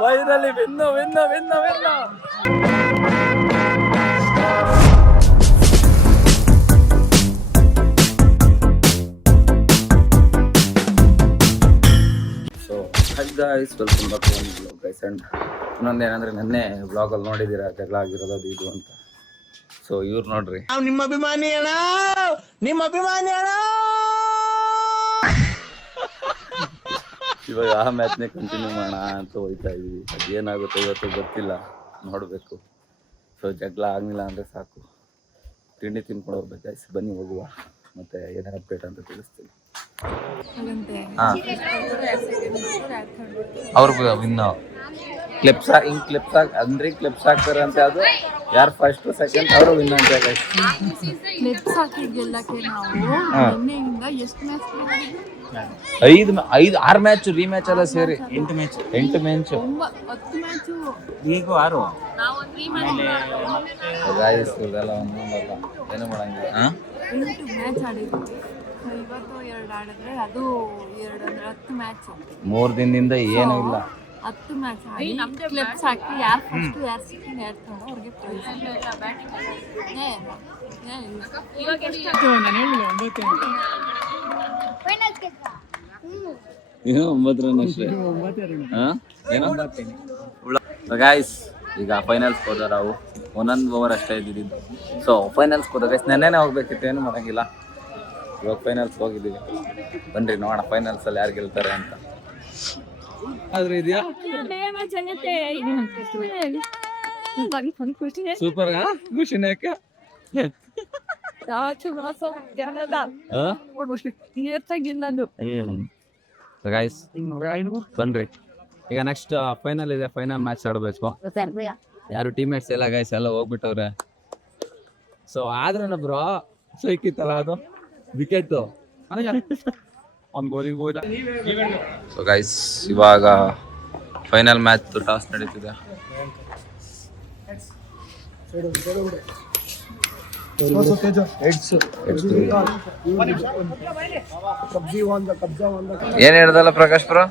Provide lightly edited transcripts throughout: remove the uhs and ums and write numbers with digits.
Finally win. So guys welcome back to one blog guys. And ಇನ್ನೊಂದು ಏನಂದ್ರೆ ನೆನ್ನೆ ಬ್ಲಾಗಲ್ಲಿ ನೋಡಿದ್ದೀರಾ ಜಗಳ ಆಗಿರೋದು ಅದು ಇದು ಅಂತ. ಸೊ ಇವ್ರು ನೋಡ್ರಿ ನಿಮ್ಮ ಅಭಿಮಾನಿ ಅಣ್ಣ. ಇವಾಗ ಆ ಮ್ಯಾಚ್ನೇ ಕಂಟಿನ್ಯೂ ಮಾಡೋಣ ಅಂತ ಹೋಗ್ತಾ ಇದೀವಿ. ಅದೇನಾಗುತ್ತೆ ಇವತ್ತು ಗೊತ್ತಿಲ್ಲ, ನೋಡಬೇಕು. ಸೊ ಜಗಳ ಆಗಲಿಲ್ಲ ಅಂದರೆ ಸಾಕು, ತಿಂಡಿ ತಿನ್ಕೊಂಡು ಹೋಗ್ಬೇಕು ಗೈಸ್. ಬನ್ನಿ ಹೋಗುವ, ಮತ್ತೆ ಏನೇನು ಅಪ್ಡೇಟ್ ಅಂತ ತಿಳಿಸ್ತೀನಿ. ಅವ್ರಿಗೆ ವಿನ್ ಕ್ಲಿಪ್ಸ್ ಅಂದ್ರೆ ಕ್ಲಿಪ್ಸ್ ಹಾಕ್ತಾರೆ ಅಂತ. ಅದು ಯಾರು ಫಸ್ಟ್ ಸೆಕೆಂಡ್ ಅವರು ವಿನ್ ಅಂತ ಗೈಸ್. ಕ್ಲಿಪ್ಸ್ ಹಾಕಿದ್ದೆಲ್ಲಕ್ಕೆ ನಾವು ನಿನ್ನೆಯಿಂದ ಎಷ್ಟು ಮ್ಯಾಚ್ 6 ಮ್ಯಾಚ್ ರೀಮ್ಯಾಚ್ ಎಲ್ಲ ಸೇರಿ 8 ಮ್ಯಾಚ್ 10 ಮ್ಯಾಚ್ ಈಗ 6 ಗೈಸ್. ಇದೆಲ್ಲ ಒಂದೊಂದಲ್ಲ, ಏನು ಮಾಡಂಗಿಲ್ಲ. 8 ಮ್ಯಾಚ್ ಆಡಿದ್ವಿ. ಇವತ್ತು 2 ಆಡಿದ್ರೆ ಅದು 2 ಅಂದ್ರೆ 10 ಮ್ಯಾಚ್. 3 ದಿನದಿಂದ ಏನೂ ಇಲ್ಲ. 10 ಮ್ಯಾಚ್ ಆಡಿ ಕ್ಲಿಪ್ಸ್ ಹಾಕಿ ಯಾರು ಫಸ್ಟ್ ಯಾರು ಸೆಕೆಂಡ್ ಯಾರು ತಗೊಂಡು ಅವ್ರಿಗೆ ಪ್ರೈಸ್. ಇದು 9 ರನ್ ಅಷ್ಟೇ. ಗೈಸ್ ಈಗ ಫೈನಲ್ಸ್ ಹೋದ ನಾವು ಒಂದೊಂದು ಓವರ್ ಅಷ್ಟೇ ಇದ್ದಿದ್ದು. ಸೊ ಫೈನಲ್ಸ್ ಹೋದ ಗೈಸ್. ನೆನ್ನೆನೇ ಹೋಗ್ಬೇಕಿತ್ತು, ಏನು ಮಾಡೋಂಗಿಲ್ಲ. ಇವಾಗ ಫೈನಲ್ಸ್ ಹೋಗಿದ್ದೀವಿ. ಬನ್ರಿ ನೋಡೋಣ ಫೈನಲ್ಸ್ ಅಲ್ಲಿ ಯಾರು ಗೆಲ್ತಾರೆ ಅಂತ. ಆದ್ರೆ ಇದೆಯಾ ಸೂಪರ್ ಖುಷಿನ ಗೈಸ್. ಬನ್ರಿ ಈಗ ನೆಕ್ಸ್ಟ್ ಫೈನಲ್ ಇದೆ. ಫೈನಲ್ ಮ್ಯಾಚ್ ಆಡಬೇಕು. ಯಾರು ಟೀಮ್ಮೇಟ್ಸ್ ಎಲ್ಲ ಗೈಸ್ ಎಲ್ಲ ಹೋಗ್ಬಿಟ್ಟವ್ರೆ. ಸೊ ಆದ್ರೂ ಬ್ರೋ ಸೈಕಿತ್ತಲ್ಲ ಅದು ವಿಕೆಟ್. ಸೊ ಗೈಸ್ ಇವಾಗ ಫೈನಲ್ ಮ್ಯಾಚ್ ಟಾಸ್ ನಡೀತಿದೆ. ಏನ್ ಹೇಳ್ದಲ್ಲ ಪ್ರಕಾಶ್ ಬ್ರೋ?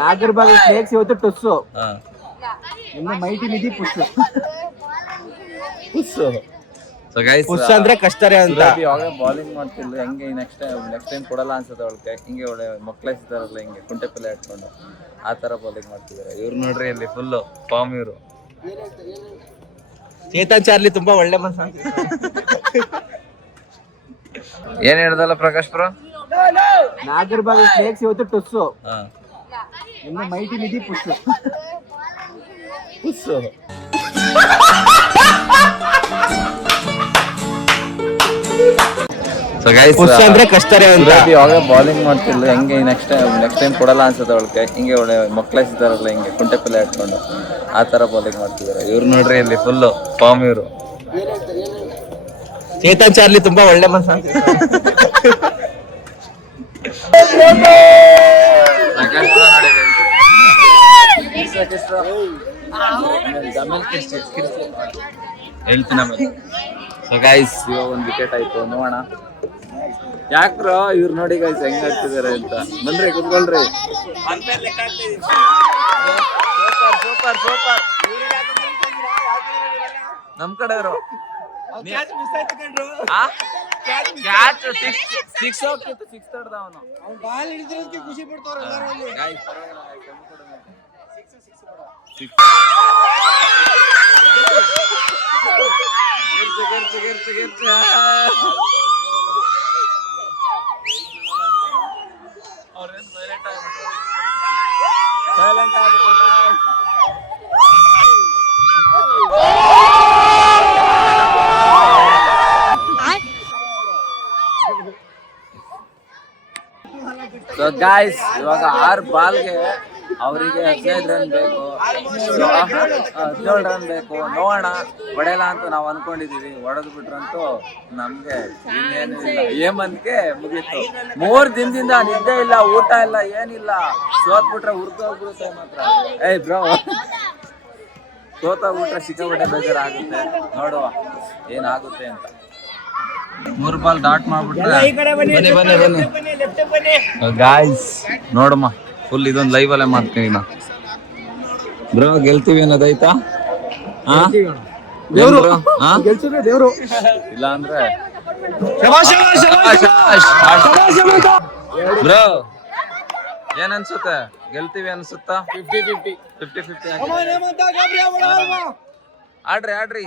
ನಾಗರಬಾವಿ ಸ್ನೇಕ್ಸ್ ಇವತ್ತು ಟುಸ್ಸು, ಇನ್ನು ಮೈಟಿ ನಿಧಿ ಪುಸ್ಸು. ಸೊ ಗೈಸ್ ಪುಸ್ ಅಂದ್ರೆ ಕಷ್ಟರೇ ಅಂತ. ಯಾವಾಗ ಬೌಲಿಂಗ್ ಮಾಡ್ತಿಲ್ಲ, ಹೆಂಗೆ ನೆಕ್ಸ್ಟ್ ಟೈಮ್ ಕೊಡಲ್ಲ ಅನ್ಸುತ್ತೆ ಅವಳಿಗೆ. ಹಿಂಗೆ ಒಳ್ಳೆ ಮಕ್ಕಳಿಸ್ತಾರಲ್ಲ ಹಿಂಗೆ ಕುಂಟೆ ಪಲ್ಲೆ ಇಟ್ಕೊಂಡು ಆ ತರ ಬೌಲಿಂಗ್ ಮಾಡ್ತಿದ್ದಾರೆ ಇವ್ರು. ನೋಡ್ರಿ ಇಲ್ಲಿ ಫುಲ್ ಫಾರ್ಮ್ ಇವರು. ಚೇತನ್ ಚಾರ್ಲಿ ತುಂಬಾ ಒಳ್ಳೆ ಮನ್ಸ. ಏನ್ ಹೇಳ್ದಲ್ಲ ಪ್ರಕಾಶ್ ಬ್ರೋ? ನಾಗರಬಾವಿ ಸ್ನೇಕ್ಸ್ ಇವತ್ತು ಟುಸ್ಸು, ಇನ್ನು ಮೈಟಿ ನಿಧಿ ಪುಸ್ಸು. ಸೊ ಗೈಸ್ ಪುಸ್ ಅಂದ್ರೆ ಕಷ್ಟರೇ ಅಂತ. ಯಾವಾಗ ಬೌಲಿಂಗ್ ಮಾಡ್ತಿಲ್ಲ, ಹೆಂಗೆ ನೆಕ್ಸ್ಟ್ ಟೈಮ್ ಕೊಡಲ್ಲ ಅನ್ಸುತ್ತೆ ಅವಳಿಗೆ. ಹಿಂಗೆ ಒಳ್ಳೆ ಮಕ್ಕಳಿಸ್ತಾರಲ್ಲ ಹಿಂಗೆ ಕುಂಟೆ ಪಲ್ಲೆ ಇಟ್ಕೊಂಡು ಆ ತರ ಬೌಲಿಂಗ್ ಮಾಡ್ತಿದ್ದಾರೆ ಇವ್ರು. ನೋಡ್ರಿ ಇಲ್ಲಿ ಫುಲ್ ಫಾರ್ಮ್ ಇವರು. ಚೇತನ್ ಚಾರ್ಲಿ ತುಂಬಾ ಒಳ್ಳೆ ಮನ್ಸ. ಹೇಳ್ತೀನಿ ಆಮೇಲೆ. ಸೊ ಗೈಸ್ ಇವಾಗ ಒಂದು ವಿಕೆಟ್ ಆಯ್ತು, ನೋಡೋಣ. ಯಾಕ್ರ ಇವ್ರು ನೋಡಿ ಗೈಸ್ ಹೆಂಗ್ ಆಡ್ತಿದಾರೆ ಅಂತ. ಬನ್ರಿ ಕುತ್ಕೊಳ್ರಿ. ಸೂಪರ್ ಸೂಪರ್ ನಮ್ ಕಡೆ ಇರೋ ಸಿಕ್ಸ್ ಹೋಗ್ತಿತ್ತು. 6 ತಡ್ದ ಅವನು. ಖುಷಿ ಪಡ್ತಾರ. ಸೈಲೆಂಟ್ ಆಗುತ್ತೆ. ಸೊ ಗಾಯ್ಸ್ ಇವಾಗ 6 ಬಾಲ್ಗೆ ಅವರಿಗೆ 15 ರನ್ ಬೇಕು, 17 ರನ್ ಬೇಕು. ನೋಡೋಣ, ಹೊಡೆಯಲ್ಲ ಅಂತ ನಾವು ಅನ್ಕೊಂಡಿದೀವಿ. ಹೊಡೆದ್ ಬಿಟ್ರಂತೂ ನಮ್ಗೆ ಇನ್ನೇನು ಇಲ್ಲ, ಏಮಂದ್ಗೆ ಮುಗೀತು. 3 ದಿನದಿಂದ ನಿದ್ದೆ ಇಲ್ಲ, ಊಟ ಇಲ್ಲ, ಏನಿಲ್ಲ. ಸೋತ್ಬಿಟ್ರೆ ಹುರ್ದೋಗ್ಬಿಡುತ್ತೆ ಮಾತ್ರ. ಏಯ್ ಬ್ರೋ, ಸೋತೋಗ್ಬಿಟ್ರೆ ಸಿಕ್ಕಾಪಟ್ಟೆ ಬೇಜಾರಾಗುತ್ತೆ. ನೋಡುವ ಏನಾಗುತ್ತೆ ಅಂತ. 3 ಬಾಲ್ ಡಾಟ್ ಮಾಡ್ಬಿಟ್ರೆ ಗಾಯ್ಸ್ ನೋಡಮ್ಮ, ಫುಲ್ ಇದೊಂದು ಲೈವ್ ಅಲ್ಲೇ ಮಾಡ್ತೀನಿ ನಾ. ಬ್ರೋ ಗೆಲ್ತೀವಿ ಅನ್ನೋದೈತಾ? ಹಾ ದೇವ್ರು bro? ಹಾ ಗೆಲ್ಸಿದ್ರೆ ದೇವ್ರು. ಇಲ್ಲ ಅಂದ್ರೆ ಬ್ರೋ ಏನ್ ಅನ್ಸುತ್ತೆ? ಗೆಲ್ತೀವಿ ಅನ್ಸುತ್ತಾ? 50-50 ಆಡ್ರಿ ಆಡ್ರಿ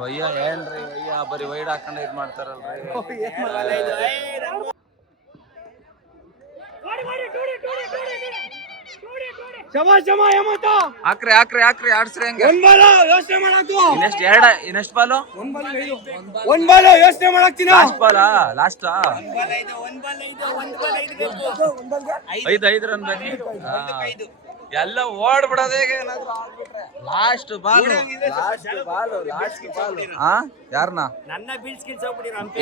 ವಯ್ಯ ಏನ್ರಿ ವಯ್ಯ ಬರೀ ವೈಡ್ ಹಾಕೊಂಡ ಇದ್ ಮಾಡ್ತಾರಲ್ರಿ. ಹಾಕ್ರಿ ಹಾಕ್ರಿ ಹಾಕ್ರಿ ಆಡ್ಸ್ರಿ ಹಂಗೆ. ಇನ್ನೆಷ್ಟು ಬಾಲು? ಲಾಸ್ಟ್ ಬಾಲ ಲಾಸ್ಟ್ 5 ರನ್ ಬೇಕು. ಎಲ್ಲ ಓಡ್ಬಿಡೋದೇ ಲಾಸ್ಟ್ ಬಾಲ್ ಯಾರನ್ನ ನನ್ನ ಬೀಳ್ಸ್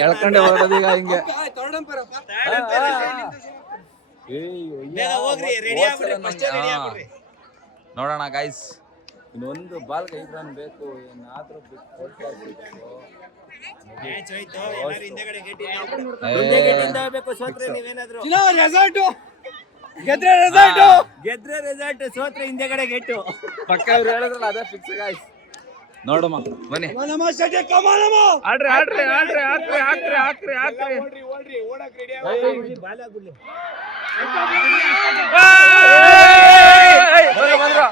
ಎಳ್ಕೊಂಡೆ ಹೊರಡೋದೀಗ ಹಿಂಗೆ. ನೋಡೋಣ ಗೈಸ್, ಇನ್ನೊಂದು ಬಾಲ್ 5 ರನ್ ಬೇಕು. ಏನಾದ್ರೂ ಗೆದ್ರೆ ರೆಸಾರ್ಟ್, ಸೋತ್ರೆ ಹಿಂದೆಗಡೆ ಗೆಟ್ಟು. ಪಕ್ಕ ಇವ್ರು ಹೇಳಿದ್ರಲ್ಲ ಅದೇ ಫಿಕ್ಸ್ ಗೈಸ್. ನೋಡಮ್ಮ ಬನ್ನಿ ಆಡ್ರಿ ಆಡ್ರಿ ಆಡ್ರಿ ಹಾಕ್ರಿ ಹಾಕ್ರಿ ಹಾಕ್ರಿ ಹಾಕ್ರಿ. ಬಂದ್ರು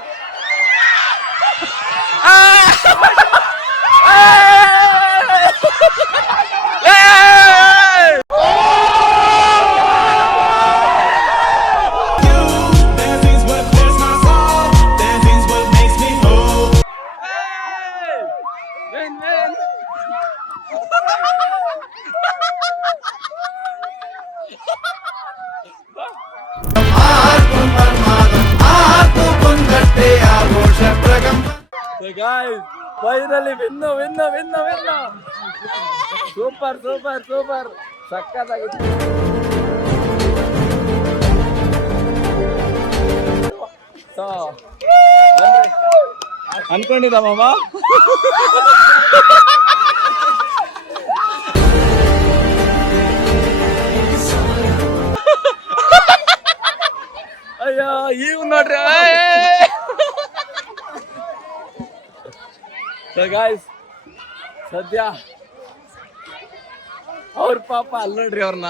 finally win win win win. Super super super ಸಕ್ಕತ್ತಾಗಿತ್ತು. ಅನ್ಕೊಂಡಿದ್ದ ಮಾಮ. ಅಯ್ಯೋ ಇವ್ ನೋಡ್ರಿ. ಗಾಯ್ಸ್ ಸದ್ಯ ಅವ್ರ ಪಾಪ ಅಲ್ಲಿ ನೋಡ್ರಿ ಅವ್ರನ್ನ.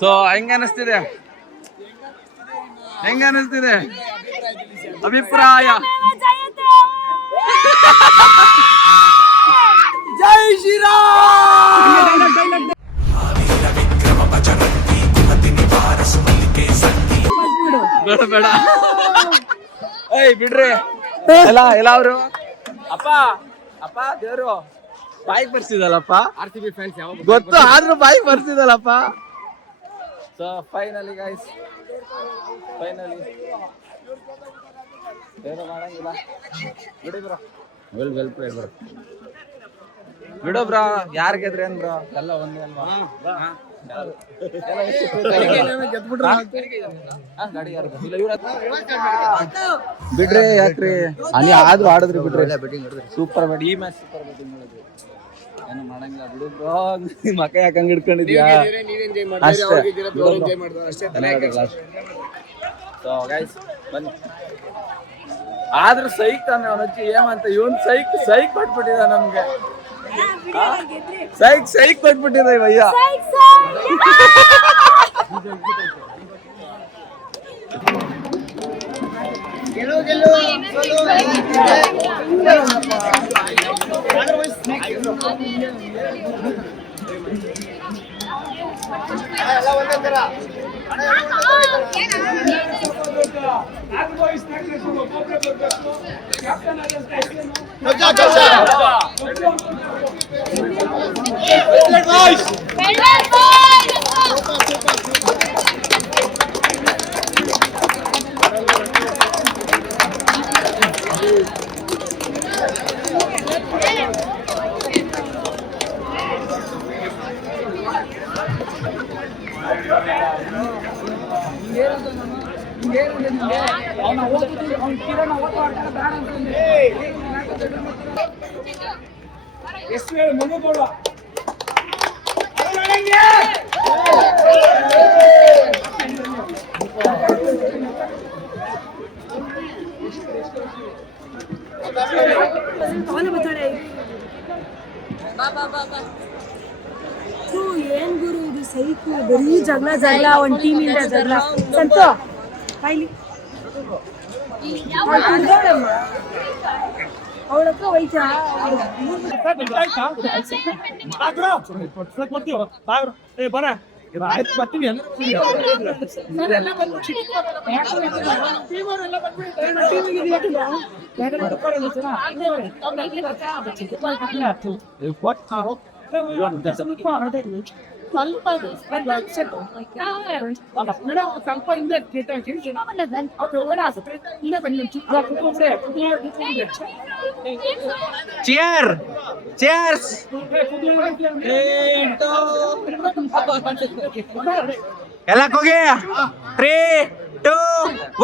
ಸೊ ಹೆಂಗ ಅನಿಸ್ತಿದೆ? ಹೆಂಗ ಅನಿಸ್ತಿದೆ ಅಭಿಪ್ರಾಯ? ಜೈ ಶ್ರೀರಾಮ್. ಬೇಡ ಬೇಡ ಏಯ್ ಬಿಡ್ರಿ. ಎಲ್ಲ ಎಲ್ಲ ಅವರು ಅಪ್ಪ ಅಪ್ಪ ದೇವ್ರು ಬಾಯಿಗೆ ಬರ್ಸಿದಲ್ಲಪ್ಪ. RCB ಫ್ಯಾನ್ಸ್ ಯಾವಾಗ ಗೊತ್ತು ಆದ್ರೂ ಬಾಯಿಗೆ ಬರ್ಸಿದಲ್ಲಪ್ಪ. ಸೊ ಫೈನಲಿ ಗೈಸ್, ಫೈನಲಿ ಬೇರೆ ಮಾಡಂಗಿಲ್ಲ. ಬಿಡಿ ಬ್ರೋ, ವೆಲ್ ಪ್ಲೇಡ್ ಬ್ರೋ. ಬಿಡು ಬ್ರೋ, ಯಾರ್ ಗೆದ್ರೆ ಏನ್ ಬ್ರೋ, ಎಲ್ಲ ಒಂದೇ ಅಲ್ವಾ? ಬಿಡ್ರಿ ಯಾಕ್ರಿ ಅಲ್ಲಿ ಆದ್ರೂ ಆಡಿದ್ರಿ ಬಿಡ್ರಿ. ಸೂಪರ್ ಬ್ಯಾಟ್ ಈ ಮ್ಯಾಚ್, ಸೂಪರ್ ಬ್ಯಾಟಿಂಗ್ ಮಾಡಿದ್ರಿ. ಏನು ಮಾಡಂಗಿಲ್ಲ ಬಿಡು ಬ್ರೋ. ಮಕ್ಕ ಯಾಕೆ ಹಂಗ ಹಿಡ್ಕೊಂಡಿದ್ಯಾ? ಸೊ ಗೈಸ್ ಬನ್ನಿ. ಆದ್ರೂ ಸೈಕ್ ತಾನೆ ಅವನಚ್ಚಿ ಏಮಂತ ಇವನ್ ಸೈಕ್ ಕೊಟ್ಬಿಟ್ಟಿದ ನಮ್ಗೆ. ಸೈಕ್ ಕೊಟ್ಬಿಟ್ಟಿದ ಇವಯ್ಯ. ಏನ್ ಗುರು ಇದು ಸೈಕು ಬರೀ ಜಗಳ ಒಂದ್ ಟೀಮ್ ಇಂದ ಜಗಳ ಸಂತು ಕಾಯ್ಲಿ ಅವಳಕ್ಕ ವೈಚ ಚಿಯರ್ ಚಿಯರ್ಸ್ ಎಲ್ಲ ಕೂಗಿ 3, 2,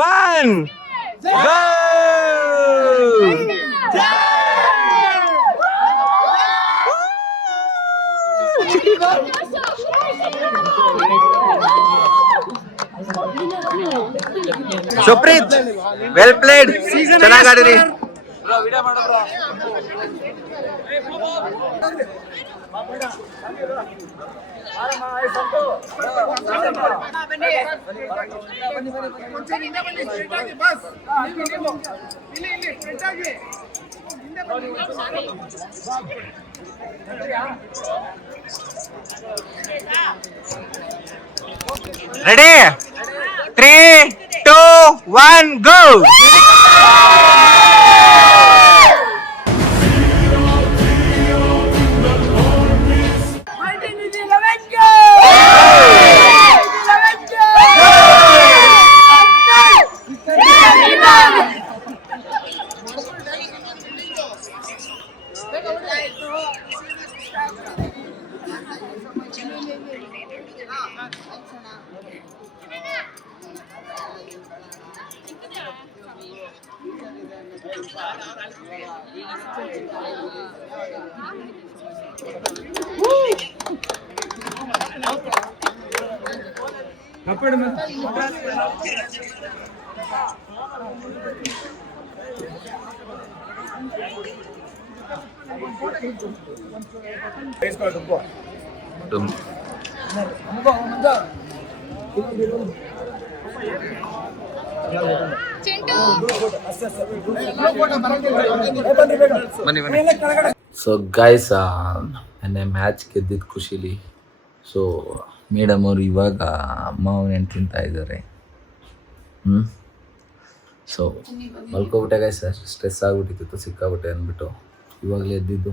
1 ಗೋ ಸುಪ್ರೀತ್ ವೆಲ್ ಪ್ಲೇಡ್ ಚೆನ್ನಾಗಿ ಆಡಿರಿ ರೆಡಿ 3, 2, 1 ಗೋ ಸೊ ಗೈಸ್ ನೆನ್ನೆ ಮ್ಯಾಚ್ ಗೆದ್ದಿದ್ದು ಖುಷಿಲಿ. ಸೊ ಮೇಡಮ್ ಅವರು ಇವಾಗ ಮಾವಿನ ಹಣ್ಣು ತಿಂತಾ ಇದ್ದಾರೆ. ಸೊ ಮಲ್ಕೊಬಿಟ್ಟೆ ಗೈಸ್, ಸ್ಟ್ರೆಸ್ ಆಗಿಬಿಟ್ಟಿತ್ತು ಸಿಕ್ಕಾಬಿಟ್ಟೆ ಅಂದ್ಬಿಟ್ಟು ಇವಾಗಲೇ ಎದ್ದಿದ್ದು.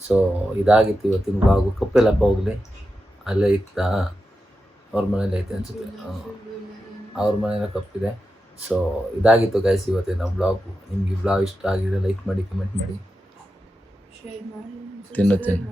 ಸೊ ಇದಾಗಿತ್ತು ಇವತ್ತಿನ ಬ್ಲಾಗು. ಕಪ್ಪೆಲ್ಲಪ್ಪ ಹೋಗಲಿ ಅಲ್ಲೇ ಇತ್ತಾ, ಅವ್ರ ಮನೇಲಿ ಐತೆ ಅನ್ಸುತ್ತೆ, ಅವ್ರ ಮನೇಲಿ ಕಪ್ಪಿದೆ. ಸೊ ಇದಾಗಿತ್ತು ಗೈಸ್ ಇವತ್ತಿನ ಬ್ಲಾಗು. ನಿಮ್ಗೆ ಈ ಬ್ಲಾಗ್ ಇಷ್ಟ ಆಗಿದೆ ಲೈಕ್ ಮಾಡಿ, ಕಮೆಂಟ್ ಮಾಡಿ. ತಿನ್ನು ತಿನ್ನು.